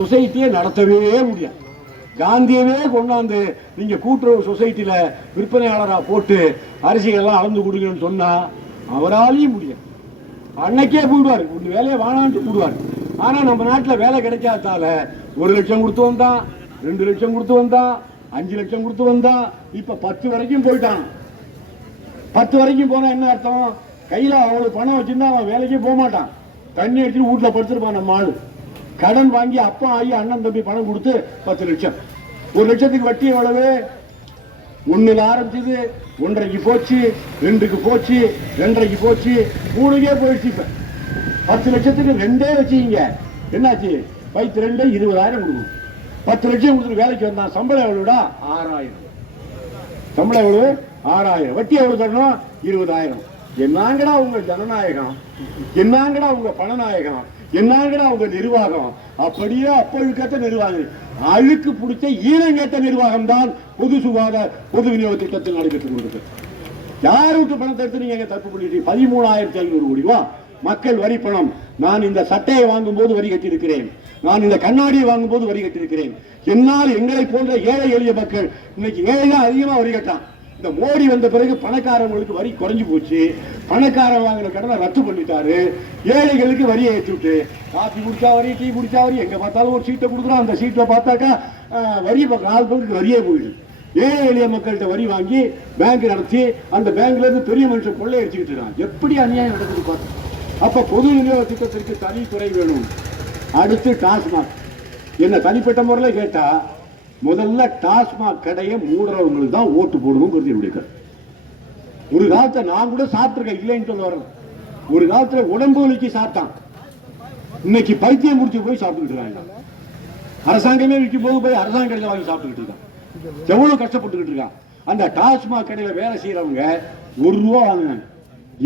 சொசைட்டியை நடத்தவே முடியாது. காந்தியவே கொண்டாந்து நீங்க கூட்டுறவு சொசைட்டியில் விற்பனையாளராக போட்டு அரிசிகள்லாம் அளந்து கொடுங்கன்னு சொன்னா அவராலையும் முடியாது. அன்னைக்கே போடுவார். ஒன்று வேலையை வாழான்ட்டு போடுவார். ஆனால் நம்ம நாட்டில் வேலை கிடைக்காதால ஒரு லட்சம் கொடுத்து வந்தான் ரெண்டு லட்சம் கொடுத்து வந்தான் அஞ்சு லட்சம் கொடுத்து வந்தான். இப்போ பத்து வரைக்கும் போயிட்டான். பத்து வரைக்கும் போனால் என்ன அர்த்தம்? கையில் அவ்வளோ பணம் வச்சுருந்தா அவன் வேலைக்கே போக மாட்டான். தண்ணி அடிச்சுட்டு வீட்டில் படுத்துருப்பான் நம்ம ஆள். கடன் வாங்கி அப்பா ஆகி அண்ணன் தம்பி பணம் கொடுத்து பத்து லட்சம். ஒரு லட்சத்துக்கு வட்டி எவ்வளவு? ஒண்ணுல ஆரம்பிச்சது ஒன்றரைக்கு போச்சு ரெண்டுக்கு போச்சு ரெண்டரைக்கு போச்சு மூணுக்கே போயிடுச்சு இப்ப. பத்து லட்சத்துக்கு ரெண்டே வச்சுக்கிங்க. என்னாச்சு? பைத்து ரெண்டு இருபதாயிரம் கொடுக்கணும் பத்து லட்சம் கொடுத்துட்டு வேலைக்கு வந்தான் சம்பளம் எவ்வளோடா ஆறாயிரம். சம்பளம் எவ்வளவு? ஆறாயிரம். வட்டி எவ்வளவு தரணும்? இருபதாயிரம். என்னங்கடா உங்க ஜனநாயகம்? என்னங்கடா உங்க பணநாயகம்? என்னங்கடா அவங்க நிர்வாகம்? அப்படியே அப்பழுக்கத்த நிர்வாகம் அழுக்கு பிடிச்ச ஈனங்கேட்ட நிர்வாகம் தான் பொது சுகாதார பொது விநியோக திட்டத்தில் நடைபெற்றுக் கொண்டிருக்கு யார் விட்டு பணத்தை எடுத்து நீங்க தப்பு பண்ணிட்டு பதிமூணாயிரத்தி ஐநூறு கோடி ரூபா. மக்கள் வரி பணம். நான் இந்த சட்டையை வாங்கும் போது வரி கட்டியிருக்கிறேன். நான் இந்த கண்ணாடியை வாங்கும் போது வரி கட்டியிருக்கிறேன். என்னால் எங்களை போன்ற ஏழை எளிய மக்கள் இன்னைக்கு ஏழை தான் அதிகமா வரி கட்டான் இந்த மோடி வந்த பிறகு பணக்காரவங்களுக்கு வரி குறைஞ்சு போச்சு. பணக்காரன் வாங்கின கடனை ரத்து பண்ணிட்டாரு. ஏழைகளுக்கு வரியை ஏற்றி விட்டு காஃபி குடிச்சா வரி டீ குடிச்சா வரி எங்க பார்த்தாலும் ஒரு சீட்டை கொடுக்குறோம் அந்த சீட்டை பார்த்தாக்கா வரி நாலு பேருக்கு வரியே போயிடுது. ஏழை எளிய மக்கள்கிட்ட வரி வாங்கி பேங்க் நடத்தி அந்த பேங்க்ல இருந்து பெரிய மனுஷன் கொள்ளை அடிச்சுக்கிட்டு இருக்கான். எப்படி அநியாயம் நடக்குது பார்த்து அப்ப பொது விநியோக திட்டத்திற்கு தனித்துறை வேணும். அடுத்து டாஸ்மாக். என்ன தனிப்பட்ட முறையில் கேட்டா முதல்ல டாஸ்மாக் கடையை மூடுறவங்களுக்கு தான் ஓட்டு போடணுங்கிறது என்னுடைய கருத்து. ஒரு காலத்தை நான் கூட சாப்பிட்ருக்கேன் இல்லைன்னு சொல்ல வரேன் ஒரு காலத்துல உடம்பு வலிக்கு சாப்பிட்டான். இன்னைக்கு பைத்தியம் முடிச்சு போய் சாப்பிட்டுக்கிட்டு இருக்காங்க அரசாங்கமே விற்கும் போது போய் அரசாங்க கடையில் வாங்கி சாப்பிட்டுக்கிட்டு இருக்கான். எவ்வளவு கஷ்டப்பட்டுக்கிட்டு இருக்கான். அந்த டாஸ்மாக் கடையில் வேலை செய்யறவங்க ஒரு ரூபா வாங்கினாங்க.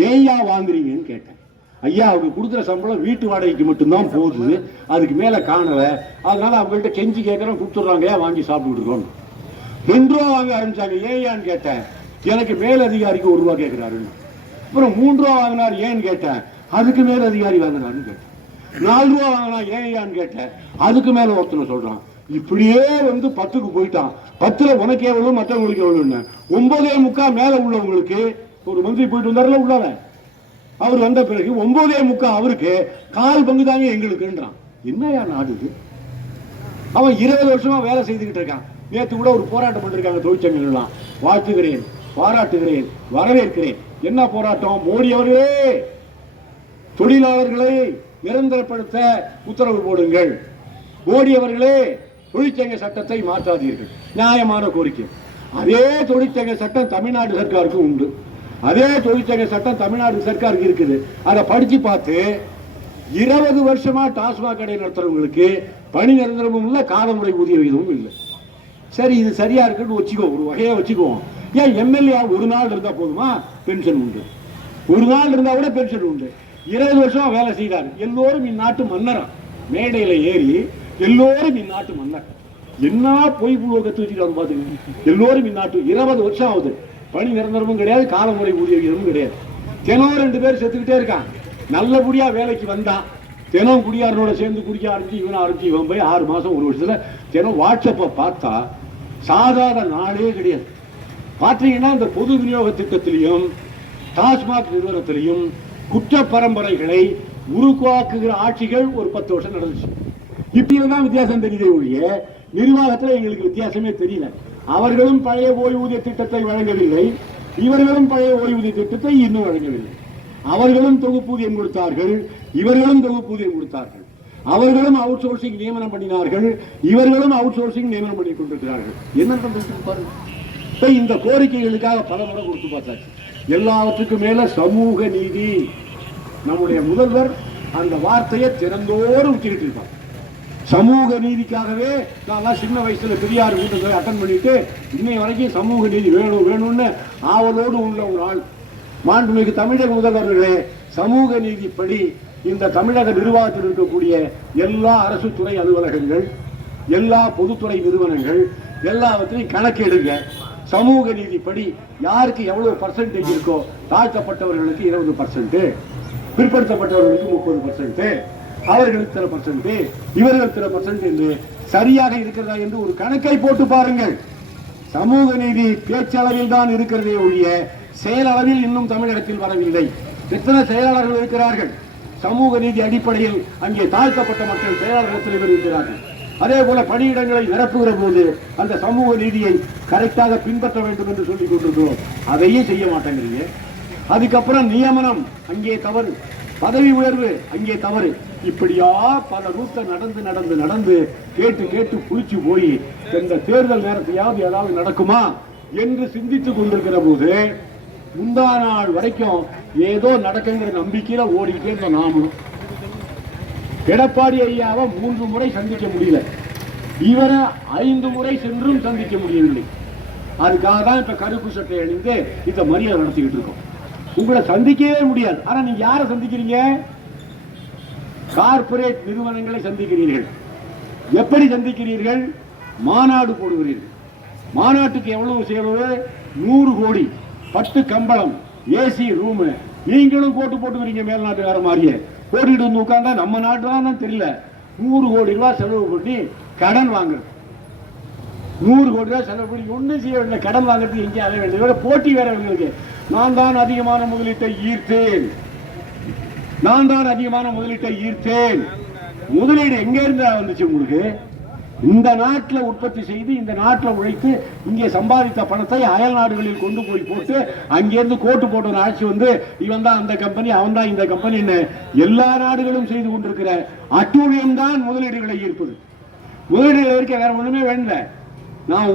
ஏயா வாங்குறீங்கன்னு கேட்டேன். ஐயா அவங்க கொடுக்குற சம்பளம் வீட்டு வாடகைக்கு மட்டும்தான் போகுது. அதுக்கு மேலே காணலை. அதனால அவங்கள்ட்ட கெஞ்சி கேட்குறோம் கொடுத்துட்றாங்க. ஏன் வாங்கி சாப்பிட்டுக்கிட்டு இருக்கோம் ரெண்டு ரூபா வாங்க ஆரம்பிச்சாங்க. ஏயான்னு கேட்டேன். எனக்கு மேல் அதிகாரிக்கு ஒரு ரூபா கேட்குறாருன்னு அப்புறம் மூன்று ரூபா வாங்கினார் ஏன்னு கேட்டேன். அதுக்கு மேல் அதிகாரி வாங்கினாருன்னு கேட்டேன். நாலு ரூபா வாங்கினா ஏயான்னு கேட்டேன். அதுக்கு மேலே ஒருத்தனை சொல்கிறான் இப்படியே வந்து பத்துக்கு போயிட்டான். பத்துல உனக்கு எவ்வளவு மற்றவங்களுக்கு எவ்வளோன்னு ஒன்பதே முக்கா மேல உள்ளவங்களுக்கு ஒரு மந்திரி போயிட்டு வந்தாருல உள்ளவன் அவர் வந்த பிறகு ஒன்பதே முக்கா அவருக்கு கால் பங்கு தாங்க எங்களுக்குன்றான். என்னையா நாடு இது? அவன் இருபது வருஷமா வேலை செய்துகிட்டு இருக்கான். நேத்து கூட ஒரு போராட்டம் பண்ணிருக்காங்க தொழிற்சங்கங்கள்லாம். வாழ்த்துகிறேன் பாராட்டுகிறேன் வரவேற்கிறேன். என்ன போராட்டம்? மோடி அவர்களே! தொழிலாளர்களை நிரந்தரப்படுத்த உத்தரவு போடுங்கள். மோடி அவர்களே தொழிற்சங்க சட்டத்தை மாற்றாதீர்கள். நியாயமான கோரிக்கை. அதே தொழிற்சங்க சட்டம் தமிழ்நாடு சர்க்காருக்கு உண்டு. அதே தொழிற்சங்க சட்டம் தமிழ்நாடு சர்க்காருக்கு இருக்குது. அதை படிச்சு பார்த்து இருபது வருஷமா டாஸ்மாக் கடை நடத்துறவங்களுக்கு பணி நிரந்தரமும் இல்லை காலமுறை ஊதிய விகிதமும் இல்லை. சரி இது சரியா இருக்குன்னு வச்சுக்கோ ஒரு வகையா வச்சுக்குவோம் ஏன் எம்எல்ஏ ஒரு நாள் இருந்தா போதுமா? பென்ஷன் உண்டு. ஒரு நாள் இருந்தா கூட பென்ஷன் உண்டு. இருபது வருஷம் வேலை செய்தார் எல்லோரும் இந்நாட்டு மன்னரா. மேடையில ஏறி எல்லோரும் இந்நாட்டு மன்னர். என்ன பொய் புழுவை கத்து வச்சுட்டு பாத்துங்க. எல்லோரும் இந்நாட்டு இருபது வருஷம் ஆகுது. பணி நிரந்தரமும் கிடையாது காலமுறை ஊதிய கிடையாது. தினம் ரெண்டு பேர் செத்துக்கிட்டே இருக்கான் நல்லபடியா வேலைக்கு வந்தான் தினம் குடியாரனோட சேர்ந்து குடிக்க ஆரம்பிச்சு இவன் ஆரம்பிச்சு இவன் போய் ஆறு மாசம் ஒரு வருஷத்துல தினம் வாட்ஸ்அப்பை பார்த்தா சாதாரண நாளே கிடையாது. பார்த்தீங்கன்னா இந்த பொது விநியோக திட்டத்திலையும் டாஸ்மாக் நிறுவனத்திலையும் குற்ற பரம்பரைகளை உருவாக்குகிற ஆட்சிகள் ஒரு பத்து வருஷம் நடந்துச்சு. இப்படி தான் வித்தியாசம் தெரியுதே ஒழிய நிர்வாகத்தில் எங்களுக்கு வித்தியாசமே தெரியல. அவர்களும் பழைய ஓய்வூதிய திட்டத்தை வழங்கவில்லை இவர்களும் பழைய ஓய்வூதிய திட்டத்தை இன்னும் வழங்கவில்லை. அவர்களும் தொகுப்பூதியம் கொடுத்தார்கள் இவர்களும் தொகுப்பூதியம் கொடுத்தார்கள். அவர்களும் அவுட் சோர்சிங் நியமனம் பண்ணினார்கள் இவர்களும் அவுட் சோர்சிங் நியமனம் பண்ணி கொண்டிருக்கிறார்கள். என்ன பாருங்க. இந்த கோரிக்கைகளுக்காக பல முறை கொடுத்து பார்த்தாச்சு. எல்லாவற்றுக்கும் மேல சமூக நீதி. நம்முடைய முதல்வர் அந்த வார்த்தையை திறந்தோடு விட்டுக்கிட்டு இருப்பார் சமூக நீதிக்காகவே நான் சின்ன வயசில் பெரியார் கூட்டத்தை அட்டன் பண்ணிட்டு இன்னை வரைக்கும் சமூக நீதி வேணும் வேணும்னு ஆவலோடு உள்ள ஒரு ஆள். மாண்புமிகு தமிழக முதல்வர்களே சமூக நீதிப்படி இந்த தமிழக நிர்வாகத்தில் இருக்கக்கூடிய எல்லா அரசு துறை அலுவலகங்கள் எல்லா பொதுத்துறை நிறுவனங்கள் எல்லாவற்றையும் கணக்கெடுங்க. சமூக நீதிப்படி யாருக்கு எவ்வளவு பர்சன்டேஜ் இருக்கோ தாழ்த்தப்பட்டவர்களுக்கு இருபது பர்சன்ட் பிற்படுத்தப்பட்டவர்களுக்கு முப்பது பர்சன்ட்டு அவர்கள் இத்தனை பர்சன்ட் இவர்கள் இத்தனை பர்சன்ட் என்று சரியாக இருக்கிறதா என்று ஒரு கணக்கை போட்டு பாருங்கள். சமூக நீதி பேச்சளவில் தான் இருக்கிறதே ஒழிய செயலளவில் இன்னும் தமிழகத்தில் வரவில்லை. எத்தனை செயலாளர்கள் இருக்கிறார்கள்? சமூக நீதி அடிப்படையில் அங்கே தாழ்த்தப்பட்ட மக்கள் செயலாளர்கள் இருக்கிறார்கள். அதே போல பணியிடங்களை நிரப்புகிற போது அந்த சமூக நீதியை கரெக்டாக பின்பற்ற வேண்டும் என்று சொல்லிக் கொண்டிருக்கிறோம். அதையும் செய்ய மாட்டேங்கிறீங்க. அதுக்கப்புறம் நியமனம் அங்கே தவறு. பதவி உயர்வு அங்கே தவறு. இப்படியா பல ரூட்ட நடந்து நடந்து நடந்து கேட்டு கேட்டு குளிச்சு போய் இந்த தேர்தல் நேரத்தையாவது ஏதாவது நடக்குமா என்று சிந்தித்து கொண்டிருக்கிற போது முந்தா நாள் வரைக்கும் ஏதோ நடக்குங்கிற நம்பிக்கையில ஓடிக்கிட்டே இருந்த நாமளும் எடப்பாடி ஐயாவை மூன்று முறை சந்திக்க முடியல. இவரை ஐந்து முறை சென்றும் சந்திக்க முடியவில்லை. அதுக்காக தான் இப்ப கருப்பு சட்டை அணிந்து இந்த மரியாதை நடத்திக்கிட்டு இருக்கோம். உங்களை சந்திக்கவே முடியாது. ஆனா நீங்க யாரை சந்திக்கிறீங்க? கார்ப்பரேட் நிறுவனங்களை சந்திக்கிறீர்கள். எப்படி சந்திக்கிறீர்கள்? மாநாடு போடுகிறீர்கள். மாநாட்டுக்கு எவ்வளவு செலவு? நூறு கோடி. பத்து கம்பளம் ஏசி ரூமு. நீங்களும் போட்டு போட்டுக்கிறீங்க மேல்நாட்டுக்கார மாதிரியே. போட்டுக்கிட்டு வந்து உட்காந்தா நம்ம நாட்டுதான் தெரியல. நூறு கோடி ரூபாய் செலவு பண்ணி கடன் வாங்குறது. நூறு கோடி ரூபாய் செலவு பண்ணி ஒன்றும் செய்ய வேண்டிய கடன் வாங்குறதுக்கு எங்கேயும் அலைய வேண்டியது. போட்டி வேற எங்களுக்கு நான் தான் அதிகமான முதலீட்டை ஈர்த்தேன். நான் தான் அதிகமான முதலீட்டை ஈர்த்தேன். முதலீடு எங்க இருந்து வந்துச்சு உங்களுக்கு? இந்த நாட்டில் உற்பத்தி செய்து இந்த நாட்டில் உழைத்து இங்கே சம்பாதித்த பணத்தை அயல் நாடுகளில் கொண்டு போய் போட்டு அங்கேருந்து கோட்டு போட்ட ஒரு ஆட்சி வந்து இவன் தான் அந்த கம்பெனி அவன் தான் இந்த கம்பெனின்னு எல்லா நாடுகளும் செய்து கொண்டிருக்கிற அட்டூழியம் தான் முதலீடுகளை ஈர்ப்பது. முதலீடுகள் இருக்க வேற ஒண்ணுமே வேண்டல. நான்